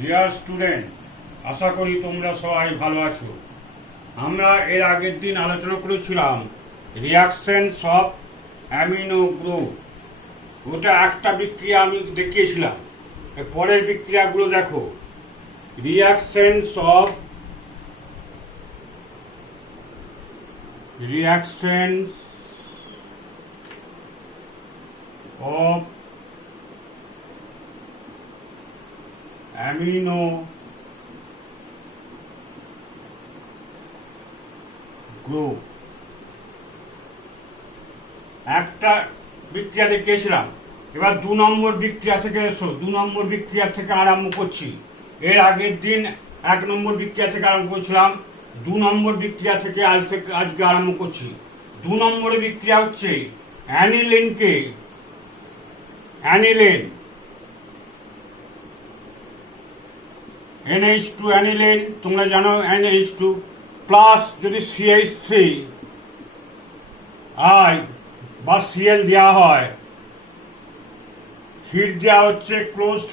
Dear student, আশা করি তোমরা সবাই ভালো আছো। আমরা এর আগের দিন আলোচনা করেছিলাম রিয়াকশনস অফ অ্যামিনো গ্রুপ। ওটা একটা বিক্রিয়া আমি দেখিয়েছিলাম। এর পরের বিক্রিয়াগুলো দেখো। রিয়াকশনস অফ অ্যামিনো গ্রুপ একটা বিক্রিয়া দেখিয়েছিলাম। এবার 2 নম্বর বিক্রিয়া থেকে এসো। 2 নম্বর বিক্রিয়া থেকে আরম্ভ করছি। এর আগের দিন 1 নম্বর বিক্রিয়া থেকে আরম্ভ করছিলাম। 2 নম্বর বিক্রিয়া থেকে আজকে আরম্ভ করছি। 2 নম্বরের বিক্রিয়া হচ্ছে অ্যানিলিন NH2 অ্যানিলিন, তোমরা জানো NH2 প্লাস যদি CH3 বা Cl দেওয়া হয়, হিট দেওয়া হচ্ছে closed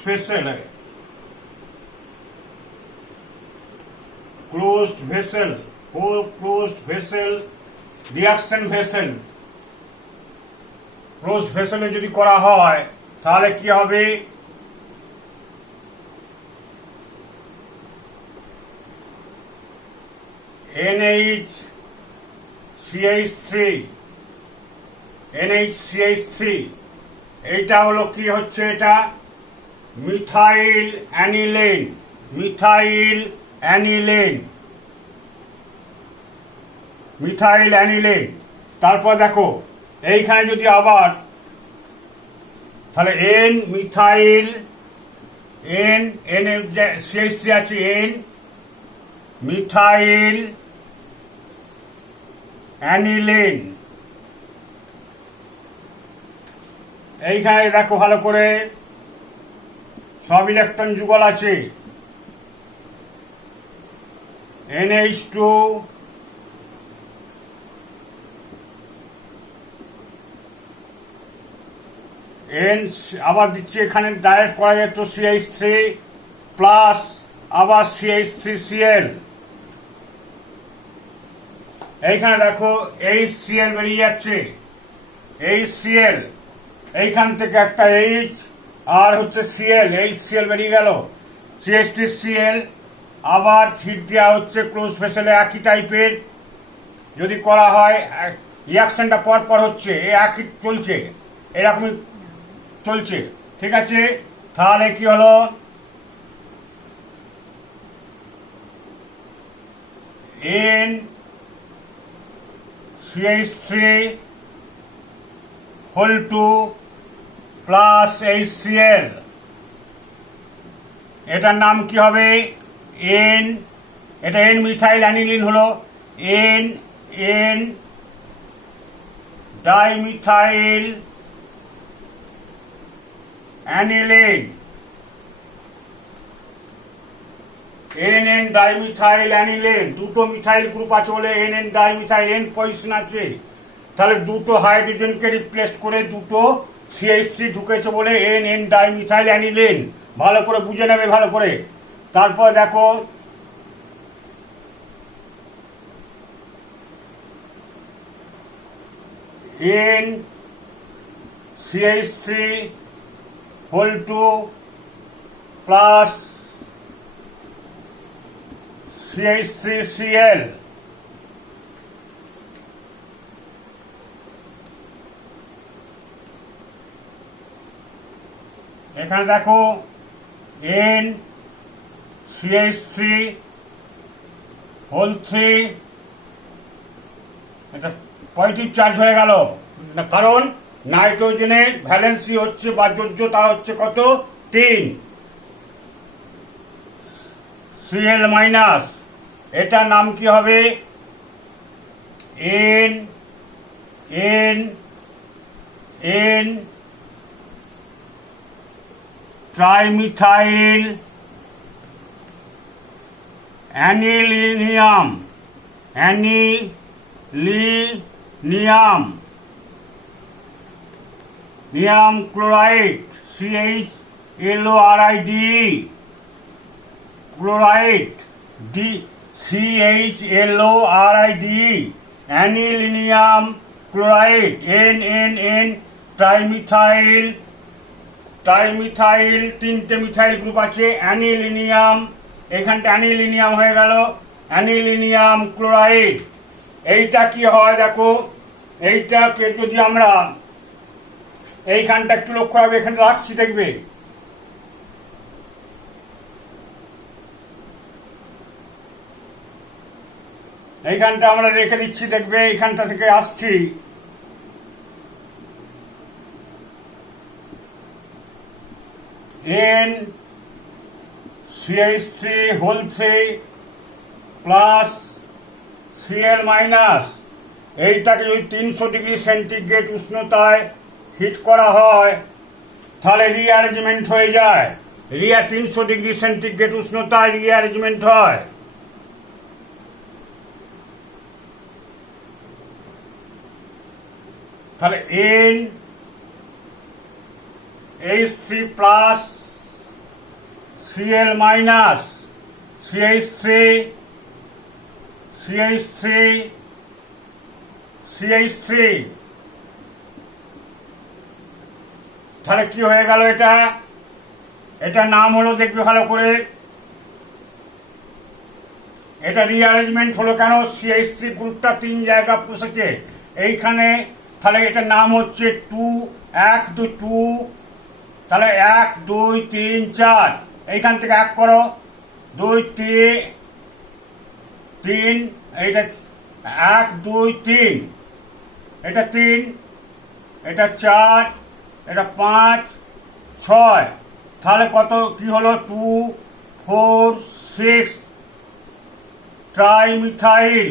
vessel reaction vessel. Closed ভেসেলে যদি করা হয় তাহলে কি হবে? NHCH3 এইটা হলো কি হচ্ছে? এটা মিথাইল অ্যানিলিন। তারপর দেখো এইখানে যদি আবার তাহলে CH3 আছে মিথাইল অ্যানিলিন। এইখানে দেখো ভালো করে সব ইলেকট্রন যুগল আছে। NH2 আবার দিচ্ছি, এখানে ডাইরেক্ট করা যেত CH3 প্লাস আবার CH3Cl। এইখানে দেখো HCl বেরিয়ে যাচ্ছে। HCl এইখান থেকে একটা H আর হচ্ছে Cl, HCl বেরিয়ে গেল। CH3Cl আবার হিট দেওয়া হচ্ছে ক্লোজ ভেসেলে। একই টাইপের যদি করা হয়, রিয়াকশনটা পর হচ্ছে, একই চলছে, এরকমই চলছে। ঠিক আছে, তাহলে কি হলো? CH3 whole 2 plus HCl। এটার নাম কি হবে? এটা N মিথাইল অ্যানিলিন হলো। N dimethyl aniline. NN dimethyl aniline. দুটো মিথাইল গ্রুপ আছে বলে NN ডাইমিথাইল, N পজিশন আছে। তাহলে দুটো হাইড্রোজেনকে রিপ্লেস করে দুটো CH3 ঢুকেছে বলে NN ডাইমিথাইল অ্যানিলিন। ভালো করে বুঝে নেবে ভালো করে। তারপর দেখো NCH3 whole 2 প্লাস CH3Cl। এখানে দেখো NCH3 whole 3, এটা পজিটিভ চার্জ হয়ে গেল, কারণ নাইট্রোজেনের ভ্যালেন্সি হচ্ছে বা যোজ্যতা হচ্ছে কত? 3। Cl মাইনাস, এটার নাম কি হবে? N trimethyl অ্যানিলিনিয়াম নিয়াম chloride CHLORIDE। Chloride, CHLORIDE, অ্যানিলিনিয়াম chloride, NNN, trimethyl, তিনটে মিথাইল গ্রুপ আছে, অ্যানিলিনিয়াম, এখানটা অ্যানিলিনিয়াম হয়ে গেল, অ্যানিলিনিয়াম ক্লোরাইড। এইটা কি হয় দেখো, এইটাকে যদি আমরা এইখানটা একটু লক্ষ্য রাখবে, এখানে রাখছি দেখবে, এইখানটা আমরা রেখে দিচ্ছি দেখবে, এইখানটা থেকে আসছি, NCH3 প্লাস Cl মাইনাস, এইটাকে যদি 300 ডিগ্রি সেন্টিগ্রেড উষ্ণতায় হিট করা হয় তাহলে রিঅ্যারেঞ্জমেন্ট হয়ে যায়। 300 ডিগ্রি সেন্টিগ্রেড উষ্ণতায় রিঅ্যারেঞ্জমেন্ট হয়। তাহলে NH3 plus Cl minus CH3 তাহলে কি হয়ে গেল, এটা নাম হলো, দেখবে ভালো করে, এটা রিঅ্যারেঞ্জমেন্ট হলো কেন, CH3 গ্রুপটা 3 জায়গা বসেছে এইখানে, তাহলে এটার নাম হচ্ছে 2, তাহলে 1 2 3 4, এইখান থেকে 1 করো, 2 3, এইটা 1 2 3, এটা 3, এটা 4, এটা 5 6, তাহলে কত কি হলো, 2 4 6 trimethyl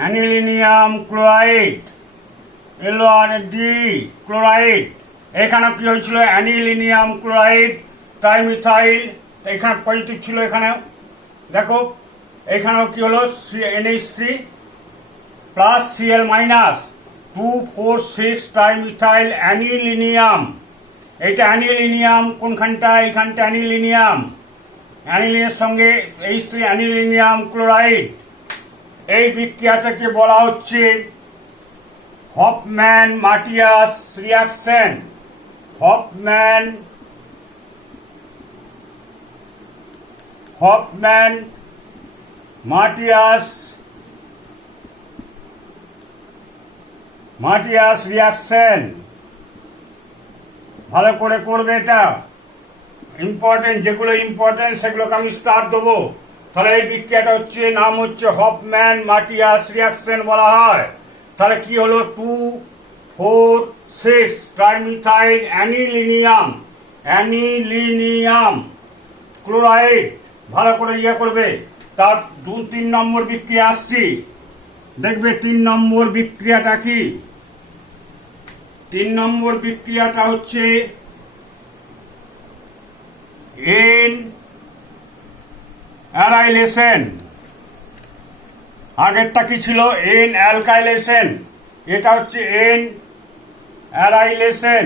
anilinium chloride, LORD chloride. এখানে কি হয়েছিল, অ্যানিলিনিয়াম ক্লোরাইড ট্রাইমিথাইল, এখানে পজিটিভ ছিল, এখানে দেখো, এখানেও কি হলো, NH3 plus Cl minus 2 4 6 trimethyl anilinium. এইটা অ্যানিলিনিয়াম কোনখানটা, এইখানটা অ্যানিলিনিয়াম, অ্যানিলিনের সঙ্গে H3 অ্যানিলিনিয়াম ক্লোরাইড। এই বিক্রিয়াটাকে বলা হচ্ছে হফম্যান মাটিয়াস রিয়াকশন। Hofmann মাটিয়াস reaction. ভালো করে করবে, এটা ইম্পর্টেন্ট, যেগুলো ইম্পর্টেন্ট সেগুলোকে আমি স্টার দেবো। তাহলে এই বিক্রিয়াটা হচ্ছে, নাম হচ্ছে হফম্যান মাটিয়াস রিয়াকশন বলা হয়। তাহলে কি হলো, 2 4 6 ট্রাইমিথাইল অ্যানিলিনিয়াম ক্লোরাইড। ভালো করে করবে। তার 2 3 নম্বর বিক্রিয়া আসছি, দেখবে 3 নম্বর বিক্রিয়াটা কি। 3 নম্বর বিক্রিয়াটা হচ্ছে অ্যারাইলেশন। আগেরটা কি ছিল, এন অ্যালকাইলেশন, এটা হচ্ছে এন অ্যারাইলেশন,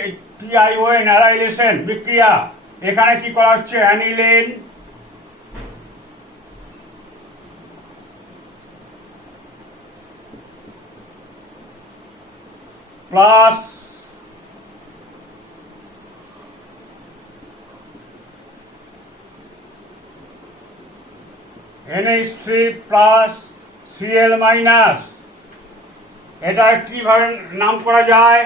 ARYLATION অ্যারাইলেশন বিক্রিয়া। এখানে কি করা হচ্ছে, aniline plus NH3 plus Cl minus. এটা কিভাবে নাম করা যায়,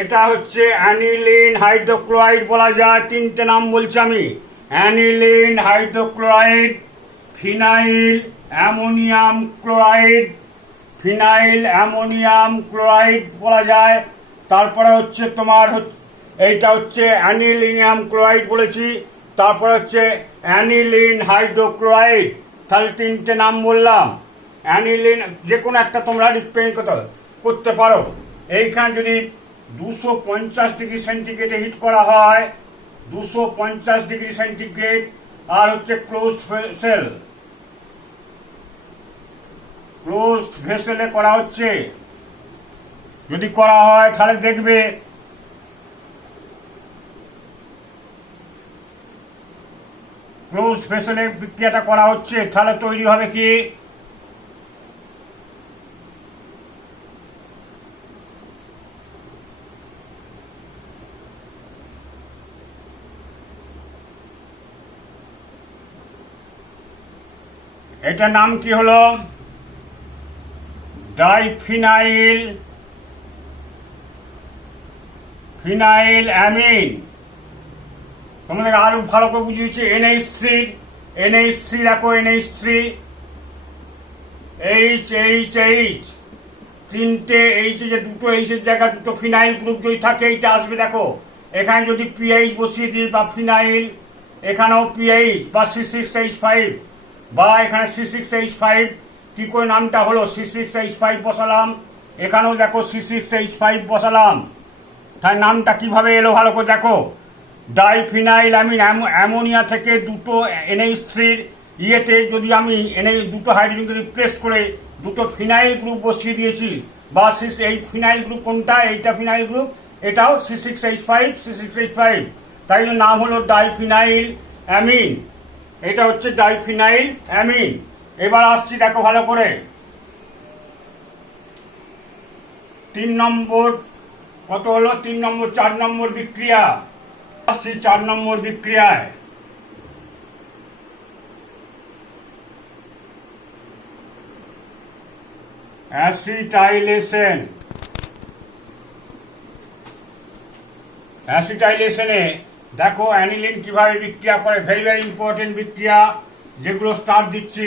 এটা হচ্ছে অ্যানিলিন হাইড্রোক্লোরাইড বলা যায়। 3টে নাম বলছি আমি, aniline hydrochloride, phenyl ammonium chloride বলা যায়। তারপরে হচ্ছে তোমার এইটা হচ্ছে অ্যানিলিনিয়াম ক্লোরাইড বলেছি, তারপরে হচ্ছে অ্যানিলিন হাইড্রোক্লোরাইড। তাহলে 3টে নাম বললাম। অ্যানিলিন যে কোনো একটা তোমরা রিপ্রেজেন্ট করতে পারো। এইখানে যদি 250 ডিগ্রি সেন্টিগ্রেডে হিট করা হয়, 250 ডিগ্রি সেন্টিগ্রেড, আর হচ্ছে ক্লোজড ভেসেল। ক্লোজড ভেসেলে করা হচ্ছে। যদি করা হয় তাহলে দেখবে ক্লোজড ভেসেলের বিক্রিয়াটা করা হচ্ছে, তাহলে তৈরি হবে কি এটার নাম কি হলো ডাইফিনাইল অ্যামিন। তোমাদের আরো ভালো করে বুঝিয়েছে। NH3 দেখো, NH3 H তিনটে এইচ, যে দুটো এইচের জায়গায় দুটো ফিনাইল গ্রুপ যদি থাকে এইটা আসবে। দেখো এখানে যদি পিএইচ বসিয়ে দিই বা ফিনাইল, এখানেও পিএইচ বা C6H5 বা এখানে C6H5, কি করে নামটা হলো C6H5 বসালাম, এখানেও দেখো C6H5 বসালাম। তাই নামটা কিভাবে এলো ভালো করে দেখো। ডাইফিনাইল অ্যামিন, অ্যামোনিয়া থেকে দুটো NH3 ইয়েতে যদি আমি দুটো হাইড্রোজেনকে রিপ্লেস করে দুটো ফিনাইল গ্রুপ বসিয়ে দিয়েছি, বা এই ফিনাইল গ্রুপ কোনটা, এইটা ফিনাইল গ্রুপ, এটাও C6H5, তাই জন্য নাম হলো ডাইফিনাইল অ্যামিন। এটা হচ্ছে ডাইফিনাইল অ্যামিন। এবার আসছি দেখো ভালো করে 3 নম্বর, কত হলো 3 নম্বর, 4 নম্বর বিক্রিয়া। আসছি 4 নম্বর বিক্রিয়ায়। অ্যাসিটাইলেশনে দেখো অ্যানিলিন কিভাবে বিক্রিয়া করে। ভেরি ভেরি ইম্পর্টেন্ট বিক্রিয়া, যেগুলো স্টার দিচ্ছি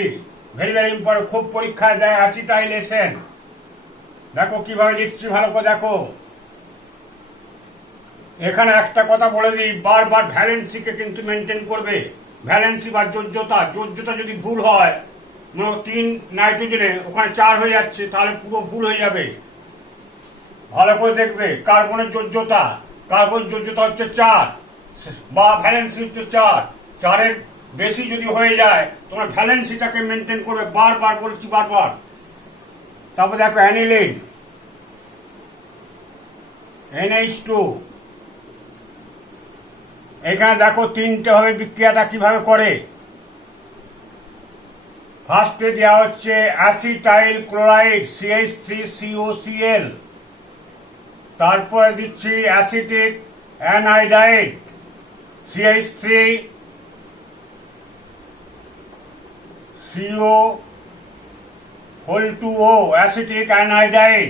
ভেরি ভেরি ইম্পর্টেন্ট, খুব পরীক্ষায় দেয়। অ্যাসিটাইলেশন দেখো কিভাবে লিখছি ভালো করে দেখো। এখানে একটা কথা বলে দিই, বারবার ভ্যালেন্সিকে কিন্তু মেনটেন করবে। ভ্যালেন্সি বা যোজ্যতা যদি ভুল হয়, মানে 3 নাইট্রোজেনে ওখানে 4 হয়ে যাচ্ছে, তাহলে পুরো ভুল হয়ে যাবে। ভালো করে দেখবে। কার্বনের যোজ্যতা হচ্ছে 4 বা ভ্যালেন্সি হচ্ছে 4, 4-এর বেশি যদি হয়ে যায় তোমার ভ্যালেন্সিটাকে মেনটেন করবে, বারবার বলছি বারবার। তারপর দেখো অ্যানিলিন NH2, এখানে দেখো 3টে হবে বিক্রিয়াটা কিভাবে করে। ফার্স্টে দেওয়া হচ্ছে অ্যাসিটাইল ক্লোরাইড CH3COCl, তারপরে দিচ্ছি অ্যাসিটিক অ্যানাইডাইড CH3CO2O, অ্যাসিটিক অ্যানাইডাইড।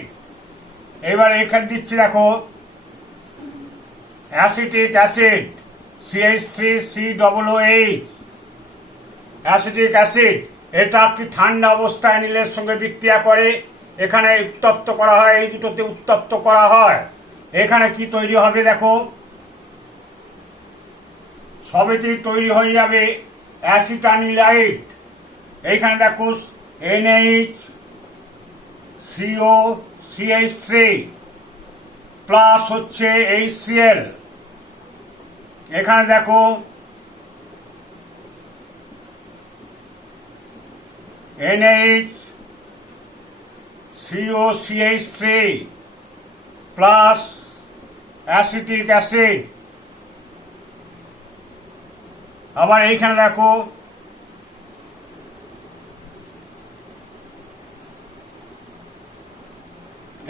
এবার এখানে দিচ্ছি দেখো acetic acid CH3COOH, acetic acid. এটা কি ঠান্ডা অবস্থায় অ্যানিলের সঙ্গে বিক্রিয়া করে, এখানে উত্তপ্ত করা হয়, এই দুটোতে উত্তপ্ত করা হয়। এখানে কি তৈরি হবে দেখো, সবেতেই তৈরি হয়ে যাবে অ্যাসিটানিলাইট। এইখানে দেখো NHCOCH3 প্লাস হচ্ছে HCl। এখানে দেখো NHCOCH3 প্লাস অ্যাসিটিক অ্যাসিড। আবার এইখানে দেখো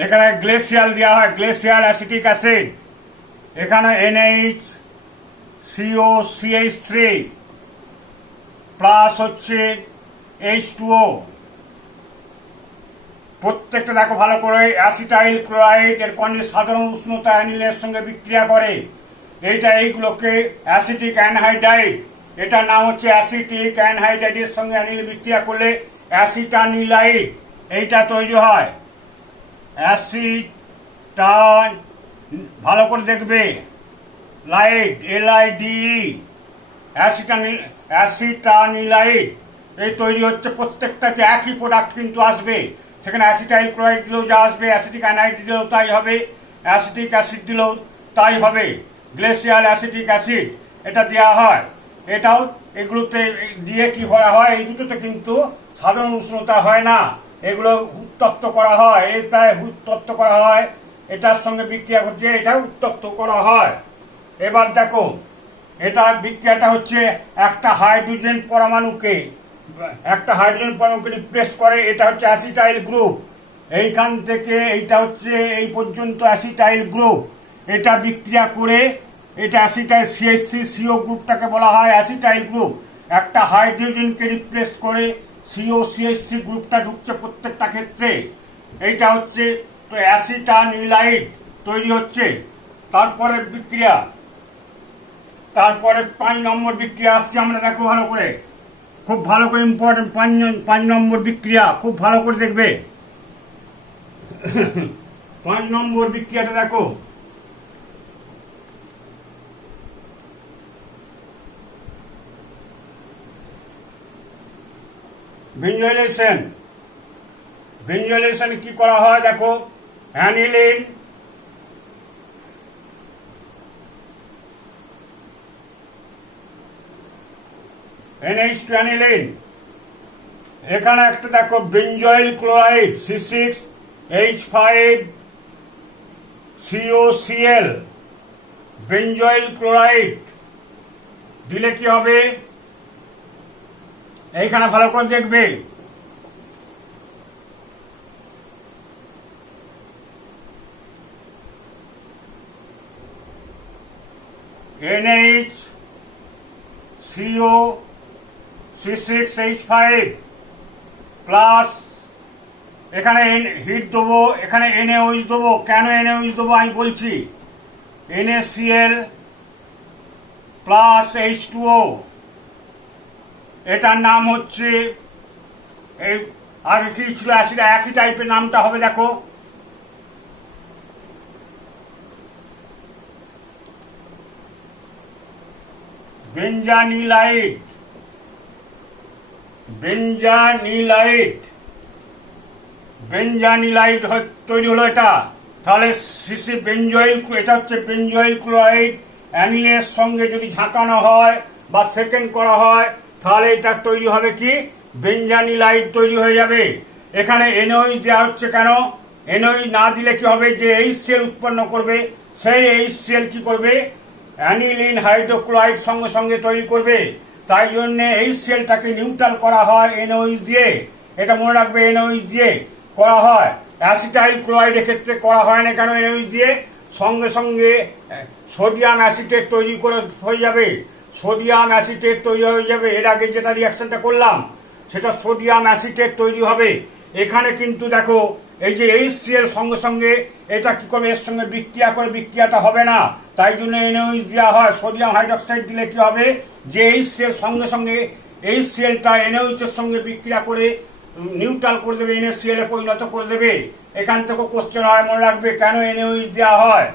এখানে গ্লেসিয়াল দেওয়া হয়, গ্লেসিয়াল অ্যাসিটিক অ্যাসিড। এখানে NHCOCH3 প্লাস হচ্ছে H2O। প্রত্যেকটা দেখো ভালো করে। অ্যাসিটাইল ক্লোরাইড এর সাধারণ উষ্ণতা অ্যানিলের সঙ্গে বিক্রিয়া করে, এইগুলোকে অ্যাসিটিক অ্যানহাইড্রাইড, এটার নাম হচ্ছে অ্যাসিটিক অ্যানহাইড্রাইডের সঙ্গে অ্যানিল বিক্রিয়া করলে অ্যাসিটানিলাইট এইটা তৈরি হয়। অ্যাসিটান, ভালো করে দেখবে, লাইট LIDE, অ্যাসিটানিলাইট এই তৈরি হচ্ছে। প্রত্যেকটাতে একই প্রোডাক্ট কিন্তু আসবে। সেখানে অ্যাসিটাইল ক্লোরাইড দিলেও যা আসবে, অ্যাসিটিক অ্যানাইড দিলেও তাই হবে, অ্যাসিটিক অ্যাসিড দিলেও তাই হবে। গ্লেসিয়াল অ্যাসিটিক অ্যাসিড এটা দেওয়া হয়। এটাও এগুলোতে দিয়ে কি করা হয়, এই দুটোতে কিন্তু সাধারণ উষ্ণতা হয় না, এগুলো উত্তপ্ত করা হয়, এটাই উত্তপ্ত করা হয়, এটার সঙ্গে বিক্রিয়া করছে, এটা উত্তপ্ত করা হয়। এবার দেখো এটার বিক্রিয়াটা হচ্ছে একটা হাইড্রোজেন পরমাণুকে রিপ্লেস করে, এটা হচ্ছে অ্যাসিটাইল গ্রুপ। এইখান থেকে এইটা হচ্ছে এই পর্যন্ত অ্যাসিটাইল গ্রুপ, এটা বিক্রিয়া করে এটা অ্যাসিটাইল CH3CO গ্রুপটাকে বলা হয় অ্যাসিটাইল গ্রুপ। একটা হাইড্রোজেনকে রিপ্লেস করে COCH3 গ্রুপটা ঢুকছে প্রত্যেকটা ক্ষেত্রে, এইটা হচ্ছে তো অ্যাসিটানিলাইড তৈরি হচ্ছে। তারপরে বিক্রিয়া, তারপরে 5 নম্বর বিক্রিয়া আসছে, আমরা দেখো ভালো করে, খুব ভালো করে ইম্পর্টেন্ট 5 নম্বর বিক্রিয়া, খুব ভালো করে দেখবে। 5 নম্বর বিক্রিয়াটা দেখো, ভিজুয়ালাইজেশন কি করা হয় দেখো, অ্যানিলিন NH2 অ্যানিলিন, এখানে একটা দেখো benzoyl chloride C6H5COCl, benzoyl chloride দিলে কি হবে, এইখানে ভালো করে দেখবে, NHCO C6H5 প্লাস এখানে হিট দেবো, এখানে NaOH দেবো। কেন NaOH দেবো আমি বলছি, NaCl প্লাস H2O, এটার নাম হচ্ছে, এই আগে কি ছিল অ্যাসিড, একই টাইপের নামটা হবে দেখো, বেঞ্জানিলাইট। বেঞ্জানিলাইট তৈরি হলো এটা, তাহলে সিসি বেঞ্জয়েল, এটা হচ্ছে বেঞ্জয়েল ক্লোরাইড অ্যানিলের সঙ্গে যদি ঝাঁকানো হয় বা সেকেন্ড করা হয়, তাহলে এটা তৈরি হবে কি, বেঞ্জানিলাইট তৈরি হয়ে যাবে। এখানে NaOH দেওয়া হচ্ছে কেন, NaOH না দিলে কি হবে, যে HCl উৎপন্ন করবে, সেই HCl কি করবে, অ্যানিলিন হাইড্রোক্লোরাইড সঙ্গে সঙ্গে তৈরি করবে, তাই জন্য HClটাকে নিউট্রাল করা হয় NaOH দিয়ে, এটা মনে রাখবে, NaOH দিয়ে করা হয়। অ্যাসিটাইল ক্লোরাইডের ক্ষেত্রে করা হয় না, কেন NaOH দিয়ে, সঙ্গে সঙ্গে সোডিয়াম অ্যাসিটেট তৈরি করে হয়ে যাবে, সোডিয়াম অ্যাসিটেট তৈরি হয়ে যাবে। এর আগে যেটা রিয়াকশনটা করলাম সেটা সোডিয়াম অ্যাসিটেট তৈরি হবে। এখানে কিন্তু দেখো এই যে HCl সঙ্গে সঙ্গে এটা কি করবে, এর সঙ্গে বিক্রিয়া করে, বিক্রিয়াটা হবে না, তাই জন্য NaOH দেওয়া হয়। সোডিয়াম হাইড্রোক্সাইড দিলে কি হবে, যে HCl সঙ্গে সঙ্গে HClটা NaOH এর সঙ্গে বিক্রিয়া করে নিউট্রাল করে দেবে, NaCl এ পরিণত করে দেবে। এখান থেকে কোশ্চেন হয়, মনে রাখবে কেন NaOH দেওয়া হয়।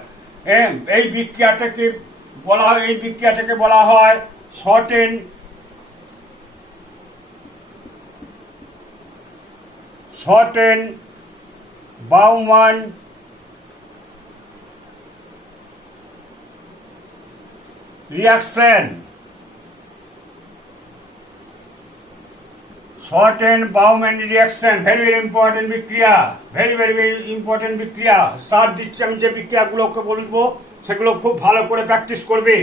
এই বিক্রিয়াটাকে বলা হয় shorten Bowman reaction. Shorten-Bowman reaction very very important বিক্রিয়া, ভেরি ভেরি ভেরি ইম্পর্টেন্ট বিক্রিয়া। স্টার দিচ্ছি আমি, যে বিক্রিয়াগুলোকে বলবো সেগুলো খুব ভালো করে প্র্যাকটিস করবে।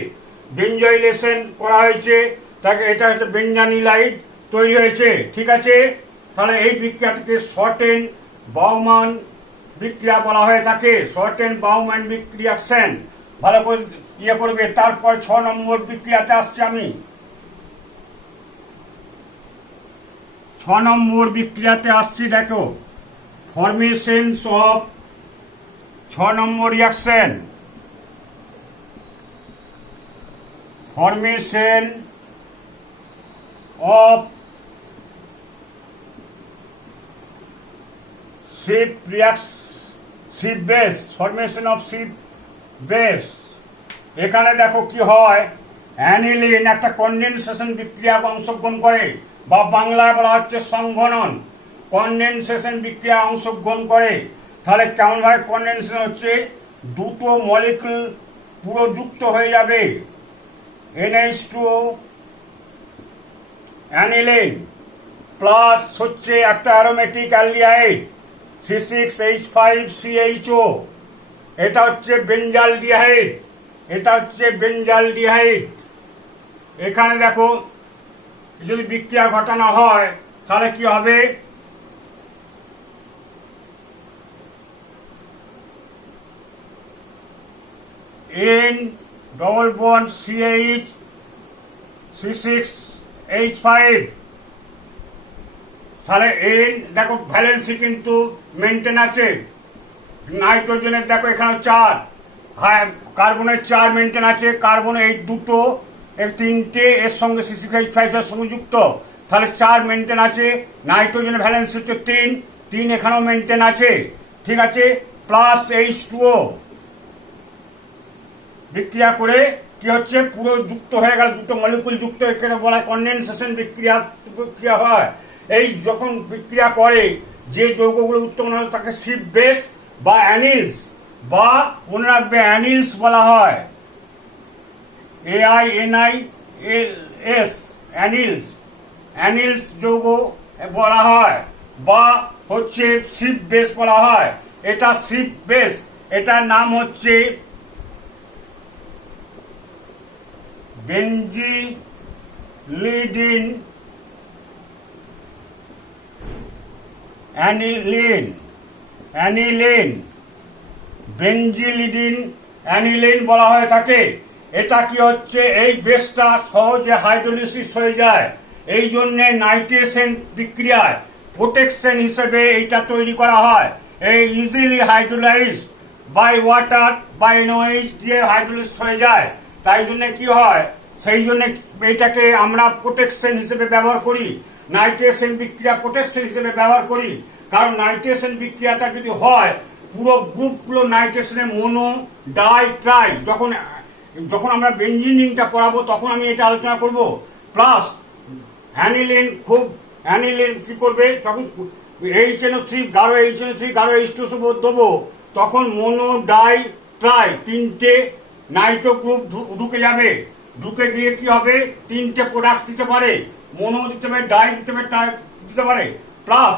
বেঞ্জয়েলেশন করা হয়েছে, তাকে এটা হচ্ছে বেঞ্জানিলাইড তৈরি হয়েছে, ঠিক আছে। তাহলে এই বিক্রিয়াটিকে শর্টেন-বাউম্যান বিক্রিয়া বলা হয়ে থাকে, শর্টেন-বাউম্যান রিয়াকশন, ভালো করে ইয়ে করবে। তারপর 6 নম্বর বিক্রিয়াতে আসছে আমি, 6 নম্বর বিক্রিয়াতে আসছি, দেখো formation of 6 number reaction, formation of Schiff base, formation of Schiff base. এখানে দেখো কি হয়, অ্যানিলিন একটা কনডেনসেশন বিক্রিয়া অংশগ্রহণ করে, বা বাংলায় বলা হচ্ছে সংঘনন। কনডেনসেশন বিক্রিয়া অংশগ্রহণ করে, তাহলে কেমন ভাবে কনডেনসেশন হচ্ছে, দুটো মলিকুল পুরো যুক্ত হয়ে যাবে, NH2 অ্যানিলিন প্লাস হচ্ছে একটা অ্যারোমেটিক অ্যালডিহাইড C6H5CHO, এটা হচ্ছে বেঞ্জালডিহাইড, এটা হচ্ছে বেঞ্জালডিহাইড। এখানে দেখো যদি বিক্রিয়া ঘটানো হয় তাহলে কি হবে, N double bond CH C6H5, তাহলে N দেখো ভ্যালেন্সি কিন্তু মেনটেন আছে। নাইট্রোজেনের দেখো এখানে 4, হ্যাঁ কার্বনের 4 মেনটেন আছে, কার্বন এই দুটো এই তিনটে এর সঙ্গে C6H5 এর সঙ্গে যুক্ত, তাহলে 4 মেনটেন আছে। নাইট্রোজেনের ভ্যালেন্সি হচ্ছে 3 এখানেও মেনটেন আছে, ঠিক আছে। প্লাস H2O বিক্রিয়া করে কি হচ্ছে পুরো যুক্ত হয়ে গেল, দুটো মলিকুল যুক্ত, এখানে বলা কনডেনসেশন বিক্রিয়া হয়। এই যখন বিক্রিয়া করে যে যৌগগুলো উৎপন্ন হয় তাকে শিপ বেস বা অ্যানিলস, বা মনে রাখবে অ্যানিলস বলা হয়, AINILS, অ্যানিলস, অ্যানিলস যৌগ বলা হয়, বা হচ্ছে শিপ বেস বলা হয়। এটা শিপ বেস, এটার নাম হচ্ছে বেঞ্জিলিডিন অ্যানিলিন, বেঞ্জিলিডিন অ্যানিলিন বলা হয়ে থাকে। এটা কি হচ্ছে এই বেসটা সহজে হাইড্রোলিসিস হয়ে যায়, এই জন্যে নাইট্রেশন বিক্রিয়ায় প্রোটেকশন হিসেবে এইটা তৈরি করা হয়। এই easily hydrolyse by water by NOH দিয়ে হাইড্রোলিসিস হয়ে যায়, তাই জন্য কি হয়, সেই জন্য এইটাকে আমরা প্রোটেকশন হিসেবে ব্যবহার করি, নাইট্রেশন বিক্রিয়া প্রোটেকশন হিসেবে ব্যবহার করি। কারণ নাইট্রেশন বিক্রিয়াটা যদি হয় পুরো গ্রুপগুলো নাইট্রেশনের মোনো ডাই ট্রাই, যখন আমরা বেঞ্জিনিংটা করাবো তখন আমি এটা আলোচনা করব। প্লাস অ্যানিলিন কি করবে, তখন HNO3 গাঢ় HNO3 গাঢ় H2SO দেবো, তখন মোনো ডাই ট্রাই 3টে নাইট্রো গ্রুপ ঢুকে যাবে, ঢুকে গিয়ে কি হবে 3টে প্রোডাক্ট দিতে পারে, মোনো দিতে পারে, ডাই দিতে পারে, ট্রাই দিতে পারে। প্লাস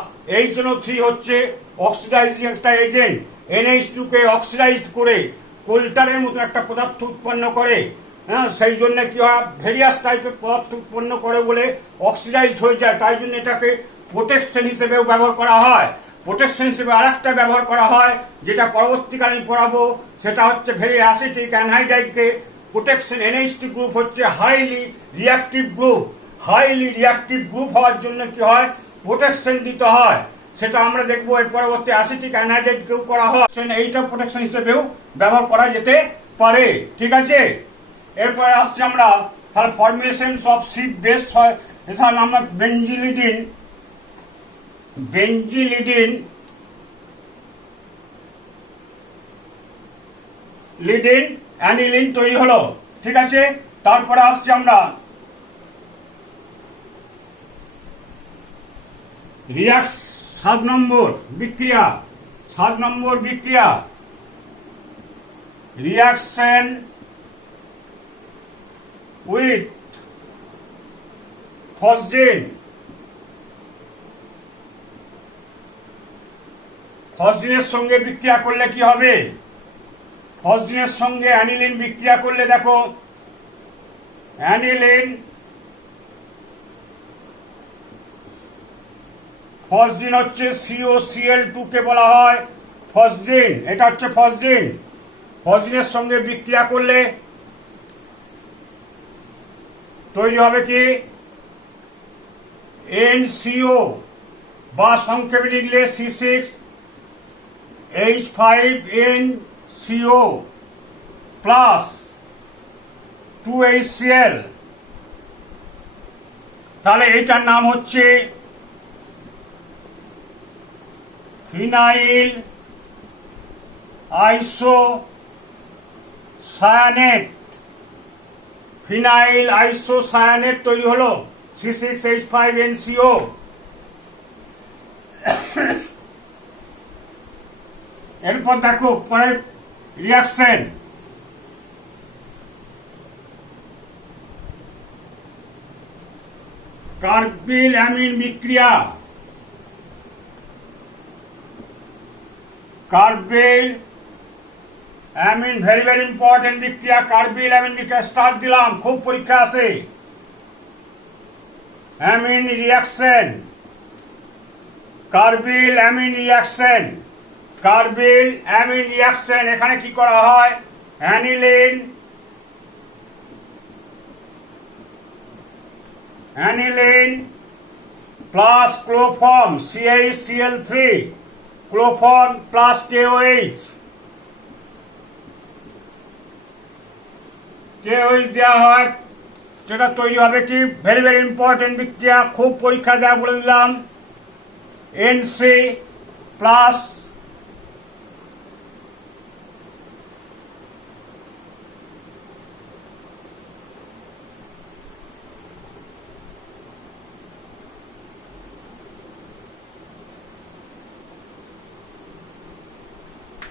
HNO3 হচ্ছে অক্সিডাইজিং একটা এজেন্ট, NH2 কে অক্সিডাইজড করে কোল্টারের মতো একটা পদার্থ উৎপন্ন করে, হ্যাঁ সেই জন্য কি হয় ভেরিয়াস টাইপের পদার্থ উৎপন্ন করে বলে অক্সিডাইজড হয়ে যায়, তাই জন্য এটাকে প্রোটেকশন হিসেবেও ব্যবহার করা হয়। প্রোটেকশন হিসেবে আরেকটা ব্যবহার করা হয় যেটা পরবর্তীকালে পড়াবো, সেটা হচ্ছে ভেরি অ্যাসিটিক অ্যানহাইড্রাইডকে প্রোটেকশন। NH2 গ্রুপ হচ্ছে highly reactive group, highly reactive group হওয়ার জন্য কি হয় প্রোটেকশন দিতে হয়, সেটা আমরা দেখবো এর পরবর্তী অ্যাসিটিক অ্যানহাইড্রাইডকেও করা হয়, এইটা প্রোটেকশন হিসেবেও ব্যবহার করা যেতে পারে, ঠিক আছে। এরপরে আসছে আমরা তাহলে ফর্মেশন অফ শিপ বেস হয়, তাহলে আমরা বেঞ্জিলিডিন অ্যানিলিন তৈরি হলো, ঠিক আছে। তারপরে আসছে আমরা রিয়াক্স 7 নম্বর বিক্রিয়া রিয়াকশন উইথ ফসজিন। ফসজিনের সঙ্গে বিক্রিয়া করলে কি হবে, ফসজিনের সঙ্গে অ্যানিলিন বিক্রিয়া করলে দেখো অ্যানিলিন ফসজিন হচ্ছে COCl2 কে বলা হয় ফসজিন, এটা হচ্ছে ফসজিন। ফসজিনের সঙ্গে বিক্রিয়া করলে তৈরি হবে কি NCO, বা সংক্ষেপে লিখলে C6H5NCO প্লাস 2HCl, তাহলে এইটার নাম হচ্ছে ফিনাইল আইসোসায়ানেট। ফিনাইল আইসোসায়ানেট তৈরি হলো C6H5NCO। এরপর দেখো পরের রিয়াকশন কার্বিল অ্যামিন বিক্রিয়া, carbylamine very very important বিক্রিয়া, কার্বিল অ্যামিন বিক্রিয়া স্টার্ট দিলাম, খুব পরীক্ষা আছে। Amine reaction, carbylamine reaction, carbylamine reaction. এখানে কি করা হয়? Aniline, aniline plus chloroform CaCl3, chloroform plus KOH, KOH দেওয়া হয়, সেটা তৈরি হবে কি? ভেরি ভেরি ইম্পর্টেন্ট বিক্রিয়া, খুব পরীক্ষা দেওয়া বলে দিলাম। NC প্লাস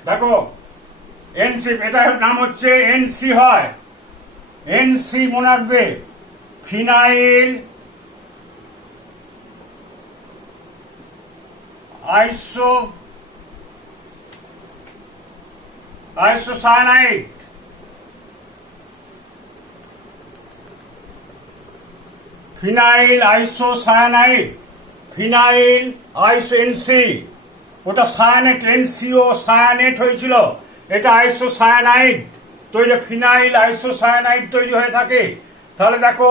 দেখো এনসি, এটা নাম হচ্ছে এনসি হয়, এনসি মনে রাখবে, phenyl isocyanide, phenyl isocyanide, phenyl আইসো এনসি, ওটা সায়ানেট, এনসিও সায়ানেট হয়েছিল, এটা আইসোসায়ানাইড তৈরি, ফিনাইল আইসোসায়ানাইড তৈরি হয়ে থাকে। তাহলে দেখো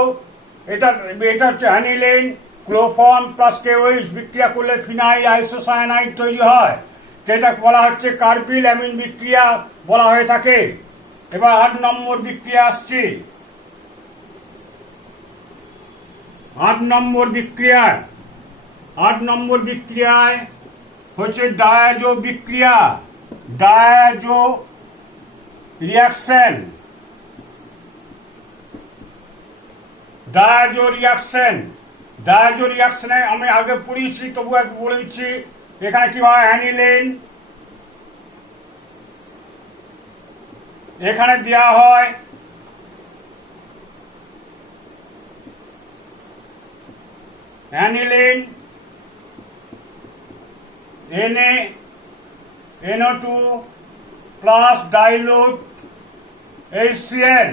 এটা এটা হচ্ছে অ্যানিলিন ক্লোরফর্ম প্লাস KOH বিক্রিয়া করলে ফিনাইল আইসোসায়ানাইড তৈরি হয়, যেটা বলা হচ্ছে কার্বিল অ্যামিন বিক্রিয়া বলা হয়ে থাকে। এবার 8 নম্বর বিক্রিয়া আসছে। 8 নম্বর বিক্রিয়ায়, 8 নম্বর বিক্রিয়ায় হচ্ছে ডায়াজো বিক্রিয়া, ডায়াজো রিয়াকশন, ডায়াজো রিয়াকশন, ডায়াজো রিয়াকশনে আমি আগে পড়িয়েছি, তবু একটু বলে দিচ্ছি। এখানে কি হয়? অ্যানিলিন, এখানে দেওয়া হয় aniline NO2 plus dilute HCl,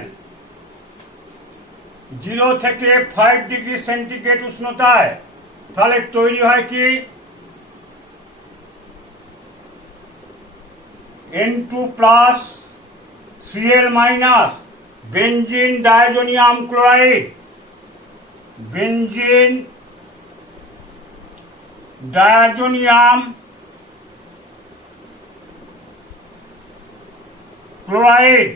0 থেকে 5 ডিগ্রি সেন্টিগ্রেড উষ্ণতায়। তাহলে তৈরি হয় কি? N2 plus Cl minus benzene diazonium chloride, benzene diazonium chloride,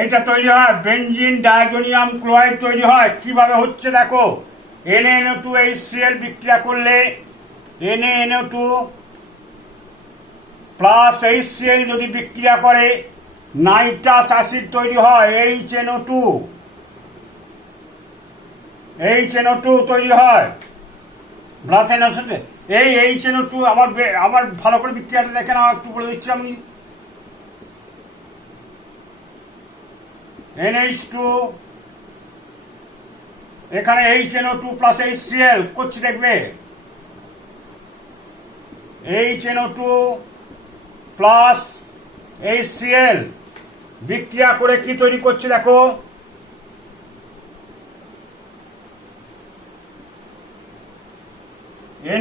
এইটা তৈরি হয়, বেনজিন ডায়াজোনিয়াম ক্লোরাইড তৈরি হয়। কিভাবে হচ্ছে দেখো, NaNO2 HCl বিক্রিয়া করলে NaNO2 প্লাস HCl যদি বিক্রিয়া করে নাইট্রাস অ্যাসিড তৈরি হয়, HNO2, HNO2 তৈরি হয়। প্লাস এই HNO2 আবার ভালো করে বিক্রিয়াটা দেখে নাও, একটু বলে দিচ্ছি আমি। NH2, এখানে HNO2 প্লাস HCl করছি, দেখবে HNO2 প্লাস HCl বিক্রিয়া করে কি তৈরি করছে দেখো,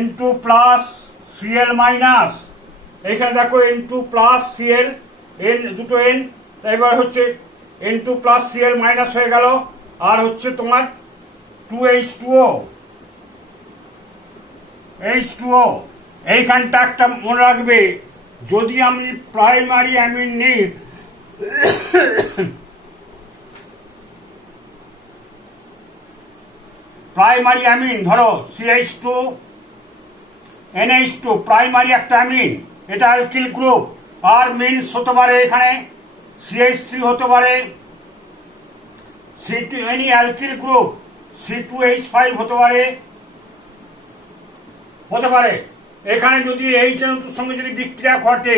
N2 প্লাস Cl মাইনাস, এখানে দেখো N2 প্লাস Cl, N দুটো N, এবার হচ্ছে N2 প্লাস Cl মাইনাস হয়ে গেল, আর হচ্ছে তোমার 2H2O, H2O। এইখানটা একটা মনে রাখবে, যদি আমি প্রাইমারি অ্যামিন নিই, প্রাইমারি অ্যামিন ধরো CH2 NH2, প্রাইমারি একটা অ্যামিন, এটা অ্যালকিল গ্রুপ, আর মিনস হতে পারে এখানে CH3 হতে পারে, C2 any alkyl group C2H5 হতে পারে, এখানে যদি HNO2 সঙ্গে যদি বিক্রিয়া ঘটে,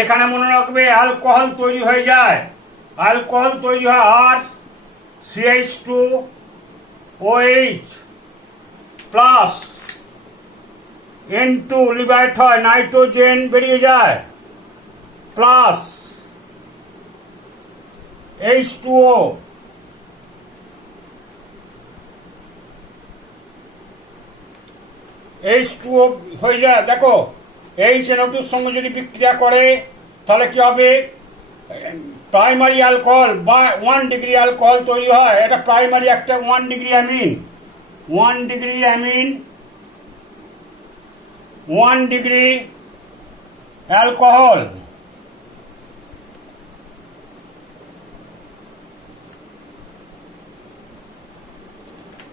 এখানে মনে রাখবে অ্যালকোহল তৈরি হয়ে যায়, অ্যালকোহল তৈরি হয়, আর CH2OH প্লাস N2 লিভাইট হয়, নাইট্রোজেন বেরিয়ে যায়, প্লাস H2O H2O হয়ে যায়। দেখো HNO2 এর সঙ্গে যদি বিক্রিয়া করে তাহলে কি হবে, প্রাইমারি অ্যালকোহল বা 1 ডিগ্রি অ্যালকোহল তৈরি হয়। এটা প্রাইমারি একটা 1 degree amine, 1 degree amine, 1 degree alcohol.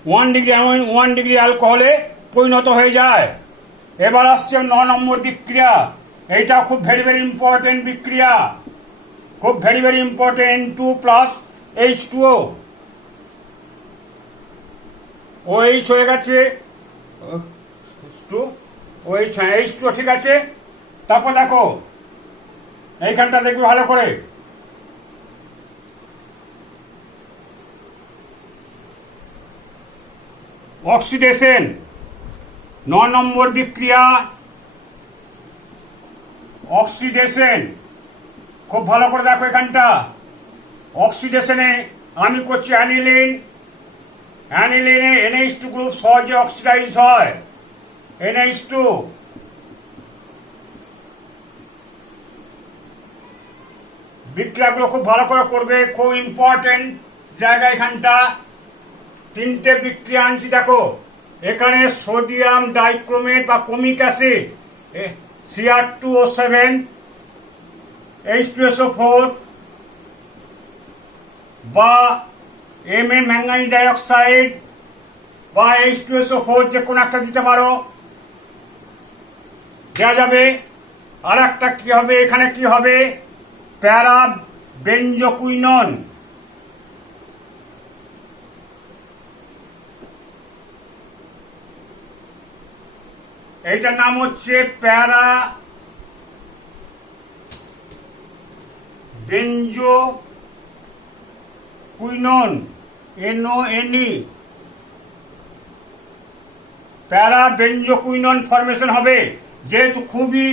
One degree অ্যালকোহলে পরিণত হয়ে যায়। এবার আসছে 9 নম্বর বিক্রিয়া। এইটা খুব ভেরি ইম্পর্টেন্ট বিক্রিয়া, খুব very important. N2 plus H2O, OH হয়ে গেছে, H2O ঠিক আছে। তারপর দেখো এইখানটা দেখবে ভালো করে, অক্সিডেশন 9 নম্বর বিক্রিয়া, অক্সিডেশন। খুব ভালো করে দেখো এখানটা, অক্সিডেশনে আমি করছি অ্যানিলিন, অ্যানিলিনে NH2 গ্রুপ সহজে অক্সিডাইজ হয়, NH2। বিক্রিয়াগুলো খুব ভালো করে করবে, খুব ইম্পর্টেন্ট জায়গা এখানটা। 3টে বিক্রিয়া আনছি দেখো, এখানে সোডিয়াম ডাইক্রোমেট বা কমিক অ্যাসিড Cr2O7 H2SO4 বা ম্যাঙ্গানিজ ডাইঅক্সাইড বা H2SO4 যে কোনো একটা দিতে পারো, দেওয়া যাবে। আর একটা কি হবে, এখানে কি হবে, প্যারা বেঞ্জোকুইনন, এইটার নাম হচ্ছে প্যারা বেঞ্জোকুইনন, NONE, প্যারা বেঞ্জোকুইনন ফরমেশন হবে। যেহেতু খুবই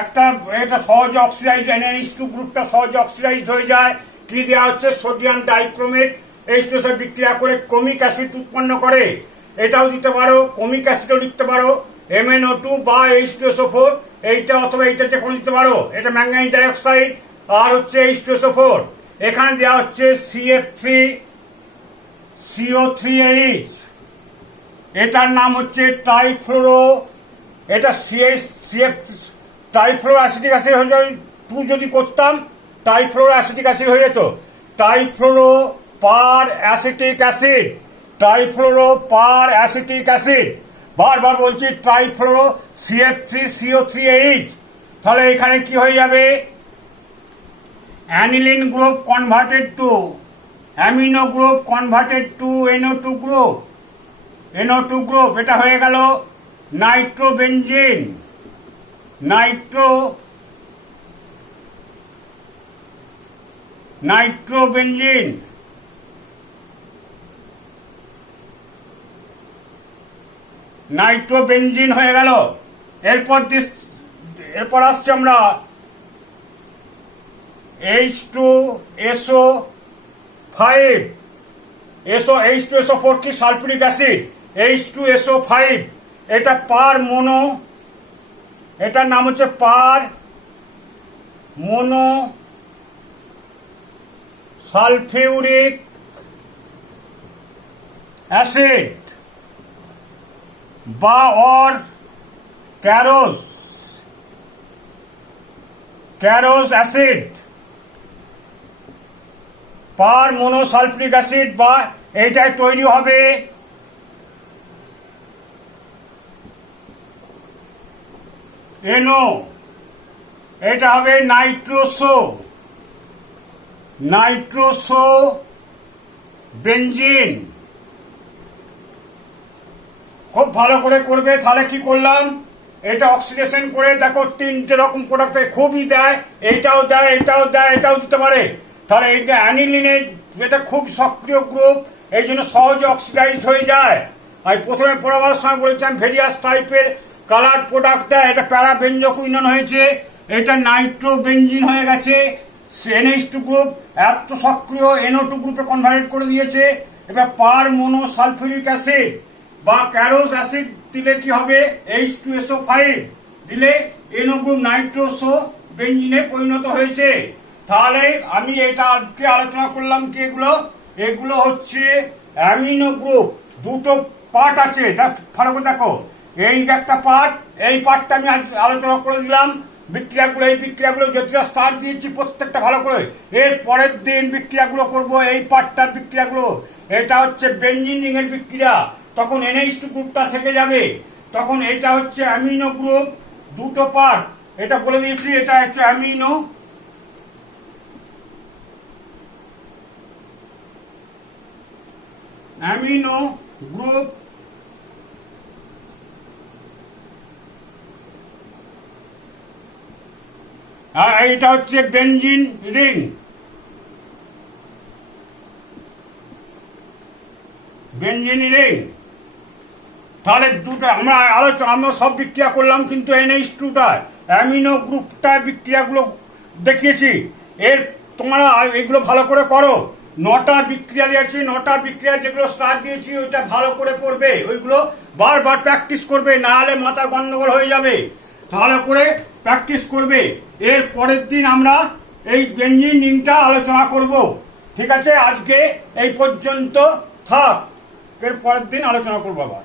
একটা এটা সহজে অক্সিডাইজ, NH2 গ্রুপটা সহজে অক্সিডাইজ হয়ে যায়। কি দেওয়া হচ্ছে, সোডিয়াম ডাইক্রোমেট H2 বিক্রিয়া করে কমিক অ্যাসিড উৎপন্ন করে, এটাও দিতে পারো, কমিক অ্যাসিডও দিতে পারো, MnO2 বা H2SO4, এইটা অথবা এইটা যে কোনো দিতে পারো। এটা ম্যাঙ্গানিজ ডাইঅক্সাইড আর হচ্ছে H2SO4। এখানে দেওয়া হচ্ছে CF3CO3H, এটার নাম হচ্ছে ট্রাইফ্লোরো, এটা CF ট্রাইফ্লোরো অ্যাসিটিক অ্যাসিড হয়ে যায়। 2 যদি করতাম ট্রাইফ্লোরো অ্যাসিটিক অ্যাসিড হয়ে যেত, ট্রাইফ্লোরো পার অ্যাসিটিক অ্যাসিড, ট্রাইফ্লোরো পার অ্যাসিটিক অ্যাসিড। বারবার বলছি ট্রাইফ্লোরো CF3CO3H। তাহলে এখানে কি হয়ে যাবে, aniline group converted to amino group converted to NO2 group, NO2 group, এটা হয়ে গেল নাইট্রোবেনজিন, নাইট্রোবেনজিন। নাইট্রোবেনজিন হয়ে গেল। এরপর আসছে আমরা H2SO5, H2SO4 কি সালফিউরিক অ্যাসিড, H2SO5 এটা পার মোনো, এটার নাম হচ্ছে পার মোনো সালফিউরিক অ্যাসিড বা অর ক্যারোস অ্যাসিড, পার মোনোসালফিউরিক অ্যাসিড বা এইটাই তৈরি হবে NO, এটা হবে নাইট্রোসো বেনজিন। খুব ভালো করে করবে। তাহলে কি করলাম, এটা অক্সিডেশন করে দেখো 3টে রকম প্রোডাক্ট খুবই দেয়, এইটাও দেয়, এটাও দেয়, এটাও দিতে পারে। তাহলে এইটা অ্যানিলিনের এটা খুব সক্রিয় গ্রুপ, এই জন্য সহজে অক্সিডাইজড হয়ে যায়। আমি প্রথমে পরামর্শ বলেছিলাম ভেরিয়াস টাইপের কালার প্রোডাক্ট দেয়, এটা প্যারাবেঞ্জোকুইনন হয়েছে, এটা নাইট্রোবেনজিন হয়ে গেছে। NH2 গ্রুপ এত সক্রিয় NO2 গ্রুপে কনভার্ট করে দিয়েছে। এবার পার মোনোসালফিউরিক অ্যাসিড বা ক্যারোস অ্যাসিড দিলে কি হবে, H2SO5 দিলে NO গ্রুপ নাইট্রোসো বেঞ্জিনে পরিণত হয়েছে। তাহলে আমি এটা আজকে আলোচনা করলাম কি, এগুলো হচ্ছে অ্যামিনো গ্রুপ। দুটো পার্ট আছে, এটা ভালো করে দেখো। এই একটা পার্ট, এই পার্টটা আমি আলোচনা করে দিলাম। বিক্রিয়াগুলো, এই বিক্রিয়াগুলো যেটা স্টার দিয়েছি প্রত্যেকটা ভালো করে, এর পরের দিন বিক্রিয়াগুলো করব এই পার্টটার বিক্রিয়াগুলো। এটা হচ্ছে বেঞ্জিন রিং এর বিক্রিয়া, তখন NH2 গ্রুপটা থেকে যাবে। তখন এটা হচ্ছে অ্যামিনো গ্রুপ, দুটো পার্ট, এটা বলে দিয়েছি। এটা হচ্ছে অ্যামিনো গ্রুপ, আর এইটা হচ্ছে বেঞ্জিন রিং। তাহলে দুটো আমরা সব বিক্রিয়া করলাম, কিন্তু NH2টা অ্যামিনো গ্রুপটা বিক্রিয়াগুলো দেখিয়েছি। এর তোমরা এগুলো ভালো করে করো। 9টা বিক্রিয়া দিয়েছি, 9টা বিক্রিয়া যেগুলো স্টার দিয়েছি ওইটা ভালো করে পড়বে, ওইগুলো বারবার প্র্যাকটিস করবে, না হলে মাথা গন্ডগোল হয়ে যাবে। ভালো করে প্র্যাকটিস করবে। এর পরের দিন আমরা এই বেঞ্জিন রিংটা আলোচনা করব। ঠিক আছে, আজকে এই পর্যন্ত থাক, এর পরের দিন আলোচনা করবো আবার।